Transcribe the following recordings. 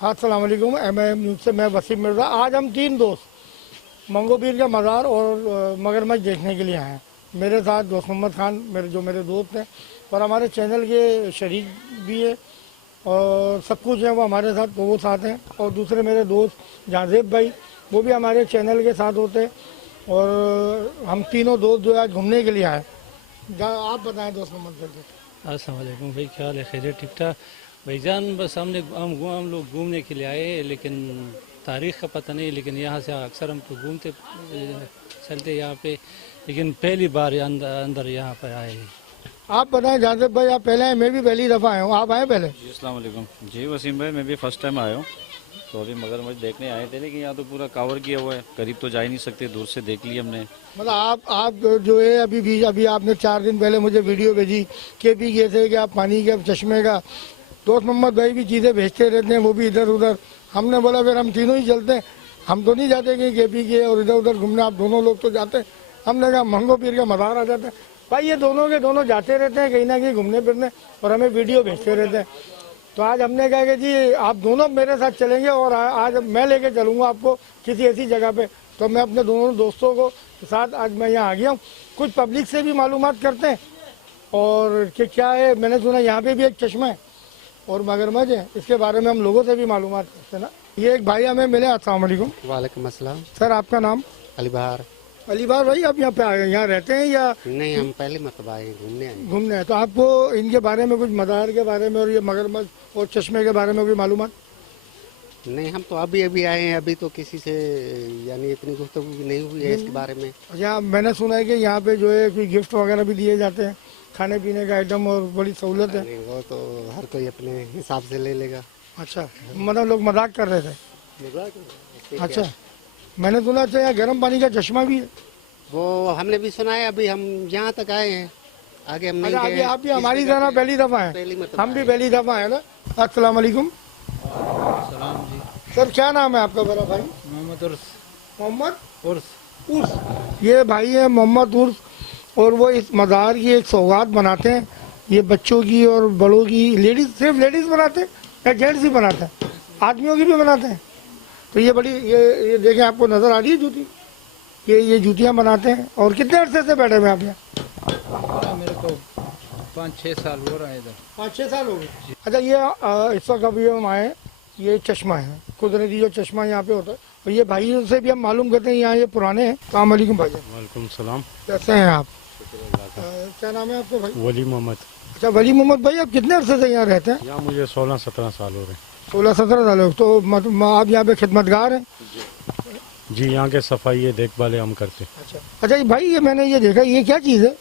हाँ, अस्सलाम वालेकुम। MM न्यूज़ से मैं वसीम मिर्ज़ा। आज हम 3 दोस्त मंगो पीर का मज़ार और मगरमच्छ देखने के लिए आए हैं। मेरे साथ दोस्त मोहम्मद खान मेरे दोस्त हैं और हमारे चैनल के शरीक भी है और सब कुछ है वो हमारे साथ, तो वो साथ हैं। और दूसरे मेरे दोस्त जाजेब भाई, वो भी हमारे चैनल के साथ होते हैं। और हम तीनों दोस्त जो आज घूमने के लिए आए। आप बताएं दोस्त मोहम्मद भाई। अस्सलाम वालेकुम भाई, क्या हाल है? खैरियत, ठीक ठाक भाईजान। बस हम लोग घूमने के लिए आए हैं, लेकिन तारीख़ का पता नहीं। लेकिन यहाँ से अक्सर हम तो घूमते चलते यहाँ पे, लेकिन पहली बार अंदर यहाँ पर आए हैं। आप बताएं जाजेब भाई, आप पहले आए? मैं भी पहली दफ़ा आया हूँ, आप आए पहले? जी अस्सलाम वालेकुम। जी वसीम भाई, मैं भी फर्स्ट टाइम आया हूँ। तो अभी मगरमच्छ देखने आए थे, लेकिन यहाँ तो पूरा कवर किया हुआ है, करीब तो जा ही नहीं सकते, दूर से देख लिया हमने। मतलब आप जो है अभी आपने 4 दिन पहले मुझे वीडियो भेजी KP गए थे कि आप पानी के चश्मे का। दोस्त मोहम्मद भाई भी चीज़ें भेजते रहते हैं, वो भी इधर उधर। हमने बोला फिर हम तीनों ही चलते हैं, हम तो नहीं जाते कि KP के और इधर उधर घूमने, आप दोनों लोग तो जाते हैं। हमने कहा मंगो पीर का मज़ार आ जाता है। भाई ये दोनों के दोनों जाते रहते हैं कहीं ना कहीं घूमने फिरने और हमें वीडियो भेजते रहते हैं। तो आज हमने कहा कि जी आप दोनों मेरे साथ चलेंगे और आज मैं लेके चलूँगा आपको किसी ऐसी जगह पे। तो मैं अपने दोनों दोस्तों को साथ आज मैं यहाँ आ गया हूँ। कुछ पब्लिक से भी मालूमात करते हैं और कि क्या है, मैंने सुना यहाँ पे भी एक चश्मा है और मगरमच्छ है, इसके बारे में हम लोगों से भी मालूमात करते हैं ना। ये एक भाई हमें मिले। अस्सलाम वालेकुम। वालेकुम अस्सलाम। सर आपका नाम? अली बहार। अली बहार भाई, आप यहाँ पे आए, यहाँ रहते हैं या नहीं, हम पहले मरतबा आए घूमने। घूमने हैं? तो आपको इनके बारे में कुछ, मज़ार के बारे में और ये मगरमच्छ और चश्मे के बारे में कोई मालूमात? नहीं, हम तो अभी आए हैं, अभी तो किसी से यानी इतनी गुफ्तगू भी नहीं हुई है इसके बारे में। यहाँ मैंने सुना है कि यहाँ पे जो है कोई गिफ्ट वगैरह भी दिए जाते हैं, खाने पीने का आइटम, और बड़ी सहूलत है। नहीं, वो तो हर कोई अपने हिसाब से ले लेगा। अच्छा, मतलब लोग मजाक कर रहे थे? मजाक। अच्छा, मैंने सुना अच्छा यहाँ गर्म पानी का चश्मा भी है। वो हमने भी सुना है, अभी हम यहाँ तक आए हैं, आगे हम नहीं अच्छा, गए। आप भी हमारी तरह पहली दफा पहली है? मरतबा हम भी पहली दफा है ना। अस्सलाम वालेकुम। सलाम जी। सर क्या नाम है आपका बड़ा भाई? मोहम्मद मोहम्मद उर्स। उर्स। ये भाई है मोहम्मद उर्स, और वो इस मज़ार की एक सौगात बनाते हैं। ये बच्चों की और बड़ों की, लेडीज, सिर्फ लेडीज बनाते हैं या जेंट्स भी बनाते हैं? आदमियों की भी बनाते हैं। तो ये बड़ी, ये देखें, आपको नज़र आ रही है जूती, ये जूतियाँ बनाते हैं। और कितने अरसे से बैठे हुए आप यहाँ? मेरे को 5-6 साल हो रहा है इधर। 5-6 साल हो गए। अच्छा, ये इस वक्त अभी हम आए, ये चश्मा है, कुदरती जो चश्मा यहाँ पे होता है। और ये भाई से भी हम मालूम करते हैं, यहाँ ये पुराने हैं। अस्सलाम वालेकुम भाई। वालेकुम सलाम। कैसे हैं आप? क्या नाम है आपका भाई? वली मोहम्मद। अच्छा, वली मोहम्मद भाई, आप कितने अरसे से यहाँ रहते हैं? यहाँ मुझे 16-17 साल हो रहे हैं। 16-17 साल हो। तो आप यहाँ पे खिदमतगार हैं? जी, यहाँ के सफाई देखभाल हम करते हैं। अच्छा ये भाई, ये मैंने ये देखा, ये क्या चीज़ है?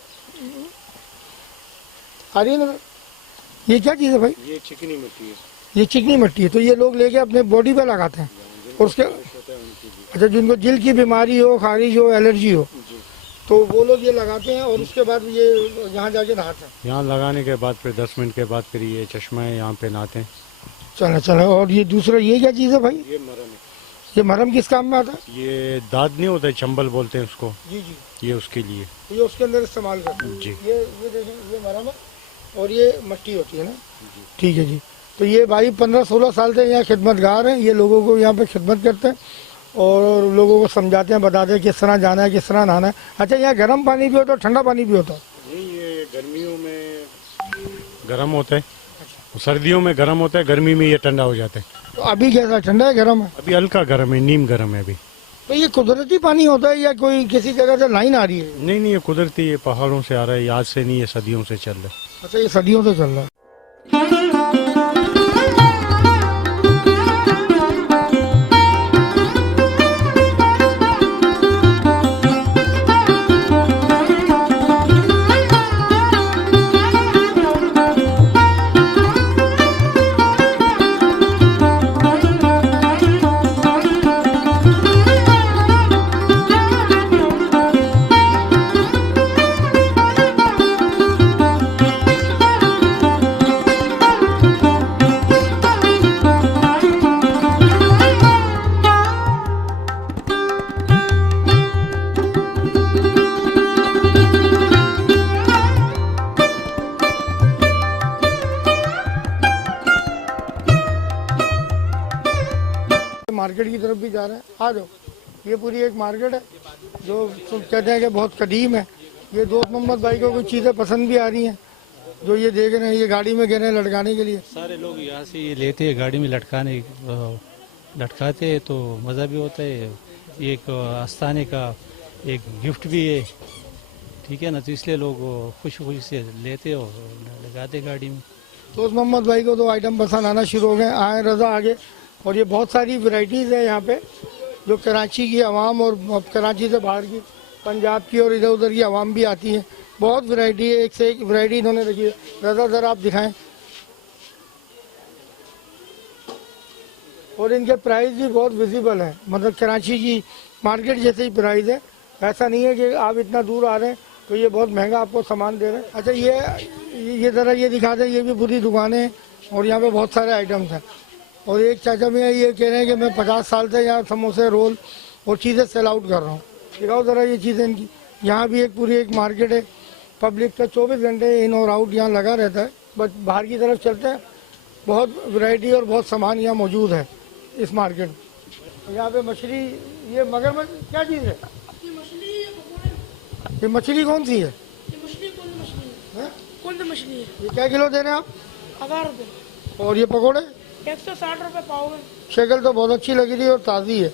आ रही है ना, ये क्या चीज़ है भाई? ये चिकनी मिट्टी है। ये चिकनी मिट्टी है। तो ये लोग लेके अपने बॉडी पे लगाते हैं और उसके, अच्छा, जिनको जिल्द की बीमारी हो, खारिज हो, एलर्जी हो, तो वो लोग ये लगाते हैं और उसके बाद ये यहाँ जाके नहाते हैं। यहाँ लगाने के बाद फिर 10 मिनट के बाद फिर ये चश्मा है, यहाँ पे नहाते हैं। चलो। और ये दूसरा, ये क्या चीज़ है भाई? ये मरम है। ये मरहम किस काम में आता है? ये दाद नहीं होता है, चंबल बोलते हैं उसको, जी जी, ये उसके लिए। ये उसके अंदर इस्तेमाल करते हैं। जी। ये देखें, ये मरहम है और ये मट्टी होती है ना। ठीक है जी। तो ये भाई 15-16 साल से यहाँ खिदमतगार हैं। ये लोगों को यहाँ पे खिदमत करते हैं और लोगों को समझाते हैं, बताते हैं किस तरह जाना है, किस तरह नहाना है। अच्छा, यहाँ गर्म पानी भी होता है, ठंडा पानी भी होता है? नहीं, ये गर्मियों में गर्म होता है, सर्दियों में गर्म होता है, गर्मी में ये ठंडा हो जाता है। तो अभी कैसा, ठंडा है गर्म है? अभी हल्का गर्म है, नीम गर्म है अभी। तो ये कुदरती पानी होता है या कोई किसी जगह से लाइन आ रही है? नहीं, ये कुदरती, ये पहाड़ों से आ रहा है, आज से नहीं, ये सदियों से चल रहा है। अच्छा, ये सदियों से चल रहा है। मार्केट की तरफ भी जा रहे हैं। आ जाओ, ये पूरी एक मार्केट है जो कहते हैं कि बहुत कदीम है। ये दोस्त मोहम्मद भाई को कुछ चीज़ें पसंद भी आ रही हैं जो ये देख रहे हैं, ये गाड़ी में गिर रहे हैं लटकाने के लिए। सारे लोग यहाँ से ये लेते हैं गाड़ी में लटकाते हैं तो मज़ा भी होता है, ये एक आस्थाने का एक गिफ्ट भी है, ठीक है ना, तो इसलिए लोग खुशी खुशी से लेते और लगाते गाड़ी में। दोस्त मोहम्मद भाई को तो आइटम पसंद आना शुरू हो गए, आए रज़ा आगे। और ये बहुत सारी वैरायटीज़ है यहाँ पे जो कराची की आवाम और कराची से बाहर की पंजाब की और इधर उधर की आवाम भी आती है। बहुत वैरायटी है, एक से एक वैरायटी इन्होंने रखी है। रज़ा ज़रा आप दिखाएं। और इनके प्राइस भी बहुत विजिबल है, मतलब कराची की मार्केट जैसे ही प्राइस है। ऐसा नहीं है कि आप इतना दूर आ रहे हैं तो ये बहुत महंगा आपको सामान दे रहे हैं। अच्छा ये ज़रा ये दिखा दें, ये भी पूरी दुकानें हैं और यहाँ पे बहुत सारे आइटम्स हैं। और एक चाचा भैया ये कह रहे हैं कि मैं 50 साल से यहाँ समोसे रोल और चीज़ें सेल आउट कर रहा हूँ। दिखाओ ज़रा ये चीज़ें इनकी। यहाँ भी एक पूरी एक मार्केट है, पब्लिक का 24 घंटे इन और आउट यहाँ लगा रहता है। बस बाहर की तरफ चलते हैं, बहुत वैरायटी और बहुत सामान यहाँ मौजूद है इस मार्केट में। यहाँ पे मछली, ये मगरमच्छ क्या चीज़ है? ये मछली कौन सी है? ये मछली कौन सी मछली है? कौन सी मछली है? ये क्या किलो दे रहे हैं आप? 1000 रुपये। और ये पकोड़े 160 रुपये पाव में। शक्ल तो बहुत अच्छी लगी थी और ताज़ी है।